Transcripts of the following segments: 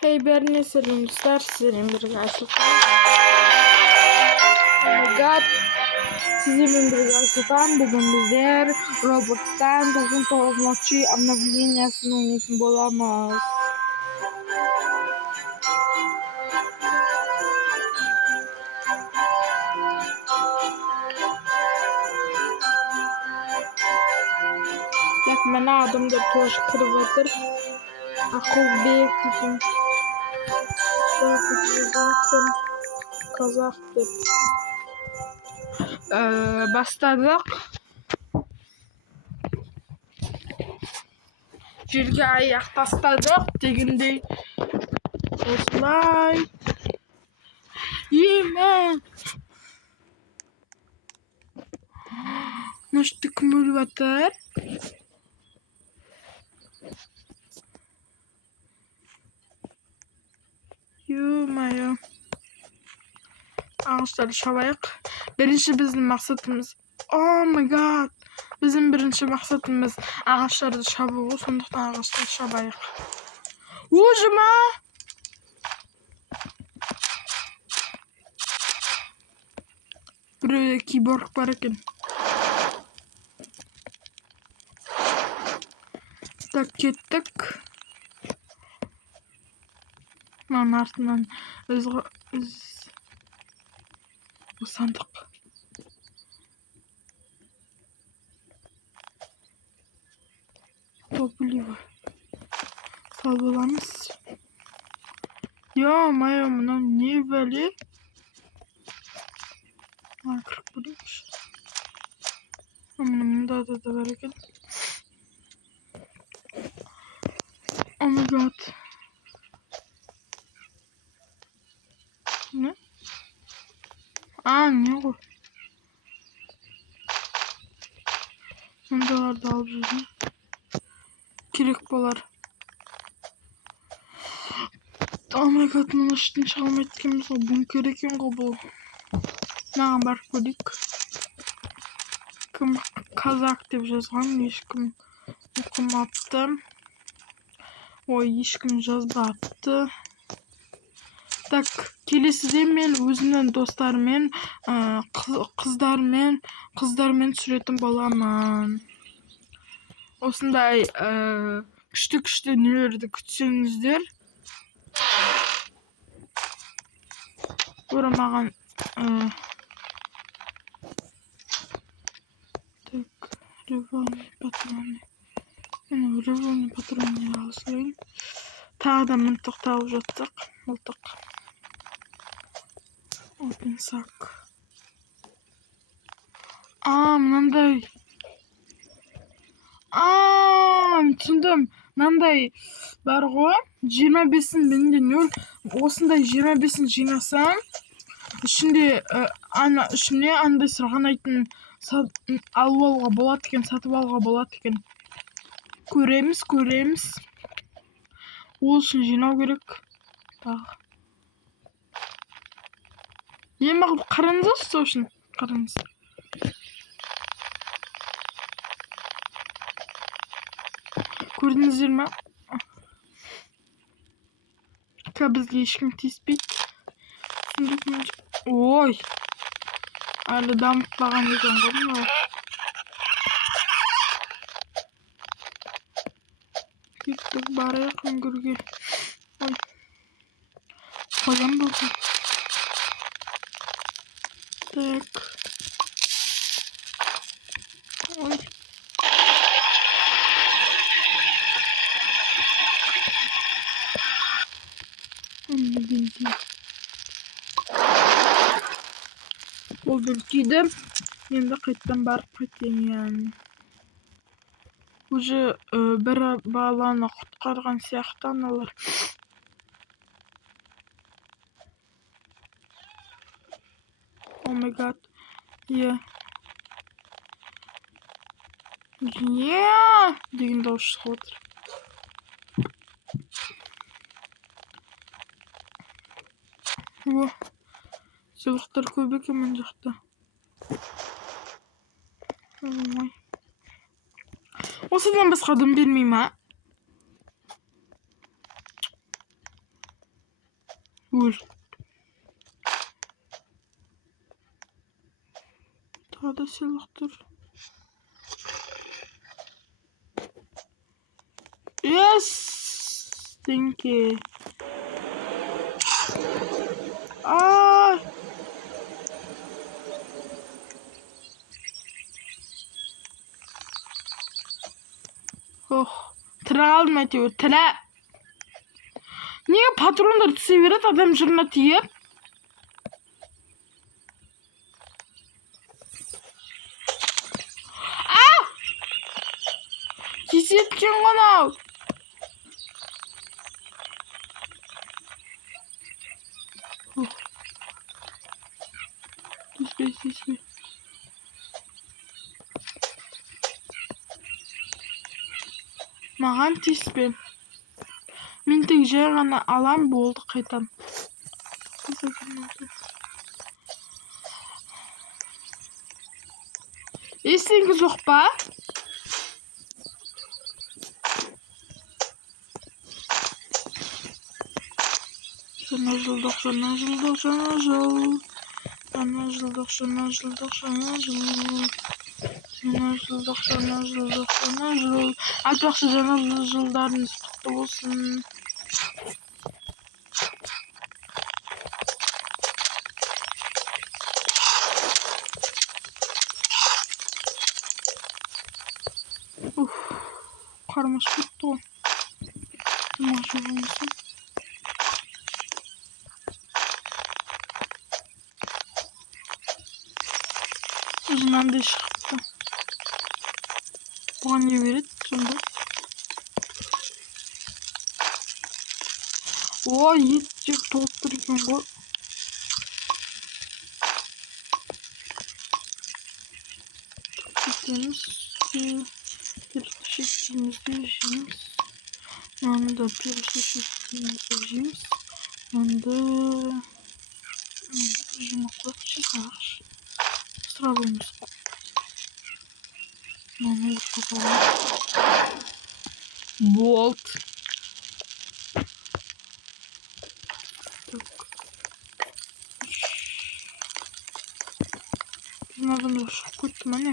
Hey bәріне сәлемдестер, сіздермен бірге Айсұлтан. Сіздермен бірге Айсұлтан. Бүгін біздер Roblox'тан 99 ночи обновлениясын ойнайтын боламыз. Так, мына адамдар тоже кіріп жатыр. Ақылбек дейтін. Қазақ деп. Бастадық. Жерге аяқ тастадық дегендей. Осылай. Емен. Ночты кім өліп жатыр? Ё-моё. Ағаштарды шабайық. Бірінші біздің мақсатымыз. О май гад. Біздің бірінші мақсатымыз ағаштарды шабу. Сондықтан ағаштарды шабайық. Ожыма! Біреуде киборг бар екен. Так, кеттік. Мен артынан сандық. Топливо. Сал боламыз. Ё-моё, мынау не бәле? Кіріп көрейікші. Мұнда да бар екен. О май гад. Не? Не ғой. Мұндаларды алып жүрдім. Керек болар. О май гад, мұны іштен шығалмайды екенбіз ғой. Бункер екен ғой бұл. Маған барып көрейік. Кім казак деп жазған, ешкім оқымапты. Ой, ешкім жазбапты. Так, келесіде мен өзімнің достармен, қыздармен түсіретін боламын. Осындай күшті нелерді күтсеңіздер. Орамаған так, револьный патроны. Револьный патроны алсайын. Тағы да мылтық тауып жаттық. Мылтық. Open сак. Мынандай. Түсіндім. Мынандай бар ғой. 25-ін менде нөл. Осындай 25-ін жинасам, ішінде андай сырғанайтын алып алуға болады екен, сатып алуға болады екен. Көреміз. Ол үшін жинау керек. Ең мағып қараңыз сол үшін. Қараңыз. Көрдіңіздер ме? Бізге ешкім тиіспейді. Ой! Әлі дамытпаған екен ғой мынау. Кеттік барайық үңгірге. Ой. Қоям болсын. Так. Ой. Ол бүлкейді. Енді қайттан барып қайтайын. Уже бір баланы құтқарған сияқты аналар. О май гад. Деген дауыс шығып отыр. Сыйлықтар көп екен мен жақта. Осыдан басқа дым бермей ма? Öl. Daha da silahdır. Yes! Thank you. Aa! Oh. Tıra alma diyor. Tıra. Niye patronlar seviyor adam jırna tiyip? Aa! Kesetken gana. Oh. Düşme. Mаған тиіспе. Мен тек жай ғана алам, болды қайтам. Ештеңе жоқ па? Жаңа жылдық. Жаңа жыл. Айтпақшы жаңа жылдарыңыз құтты болсын. Қармаш кетті ғой. Демақшы болмасын. Мынандай шықты. Бұған не береді сонда? О, ет жек толып тұр екен ғой. Кетеміз. Перешеттеймізді жейміз. Мында перешеттеймізді жейміз. Мында жемақ қойықшы сағыш. Сұрабымыз. Мына ұшқапалар. Болт. Мынадан шығып кетті міне.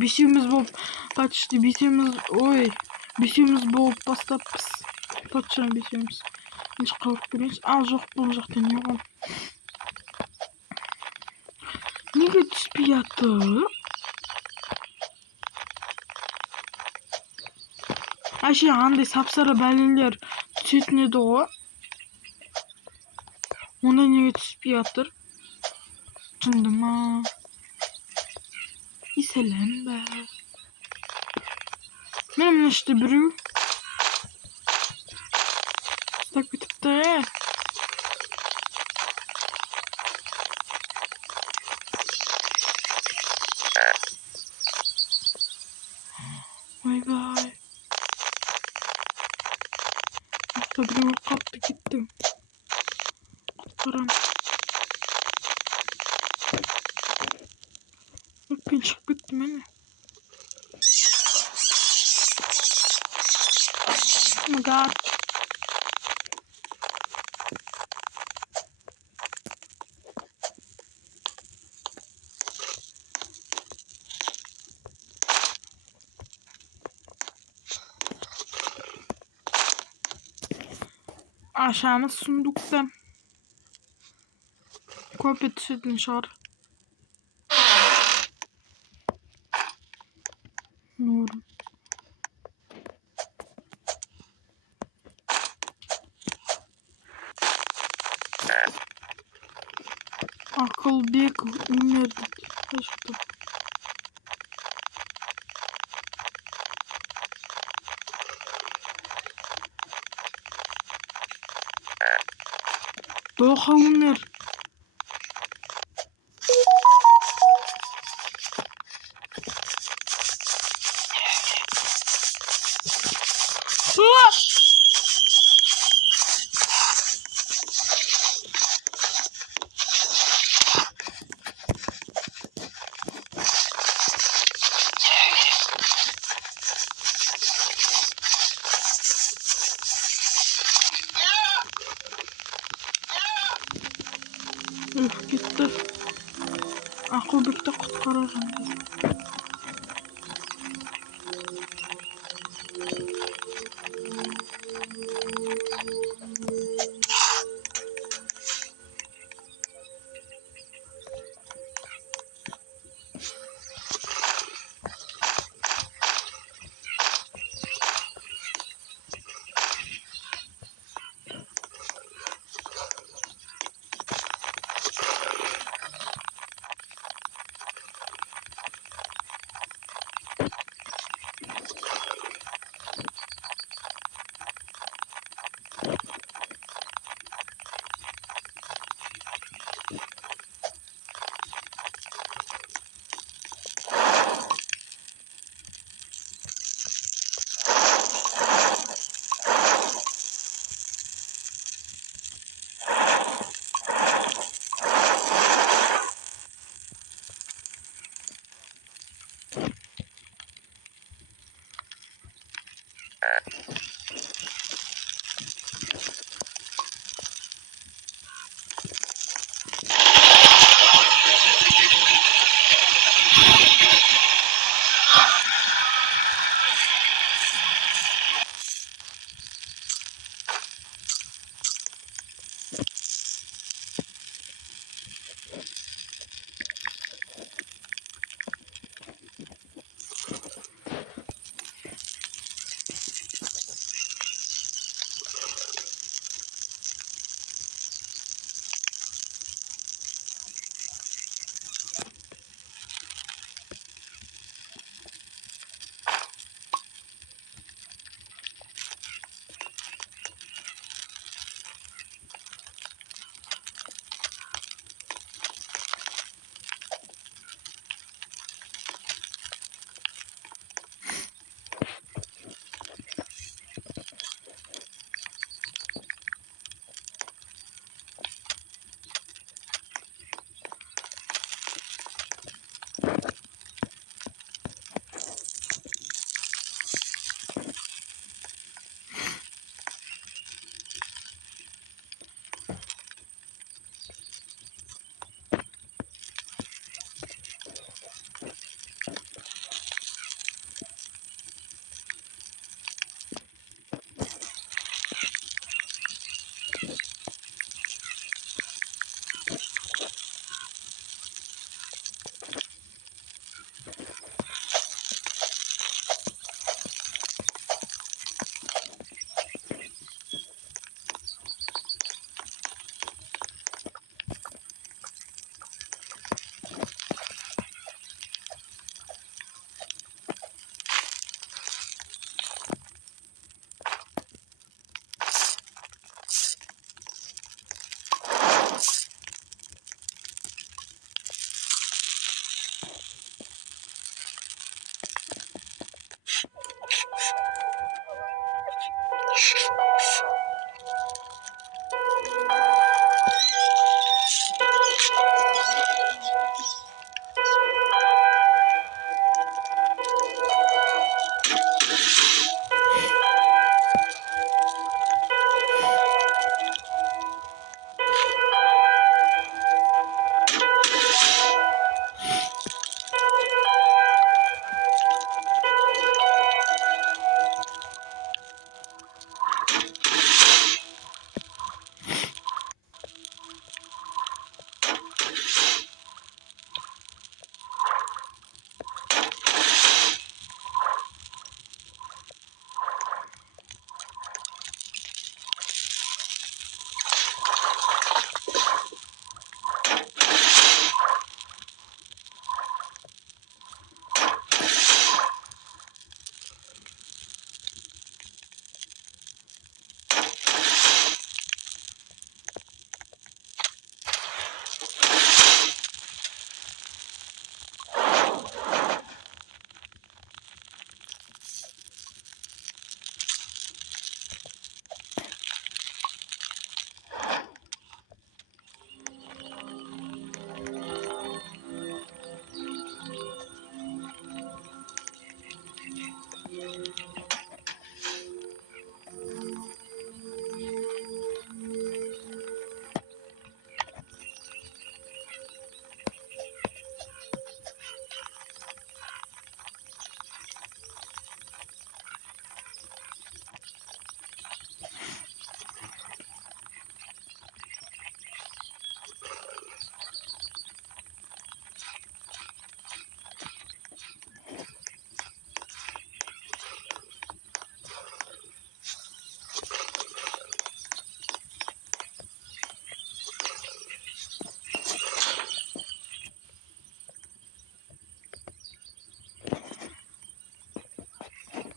Бесеуміз болып қачышты. Бесеуміз болып бастаппыз. Патшаны бесеуміз. Неше қалып көрейініз. Ал жоқ, бұл жақта не ғой? Неге түспей жатыр? Әше андай сапсары бәлелер түсетін еді ғой. Онда неге түспей жатыр? Жынды ма? Сәлем бә. Мен мына іште біреу ұстап кетіпті. Ойбай. Ұста біреу қапты кетті. Құтқарам. Өтпен шығып кетті мені. Oh my god. Aşağımız sundukta. Kopya düşedin şar. Nurum. Akılbek Ömer'di. Aşkım. Doğa Ömer. Gitti. Aquabikt'i qutqararım dedi.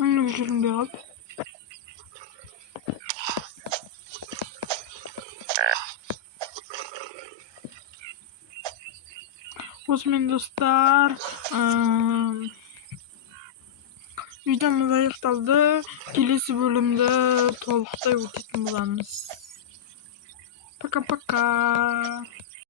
Үлгерінбей қалды. Осымен достар, видеомыз аяқталды. Келесі бөлімді толықтай өтетін боламыз. Пока-пока.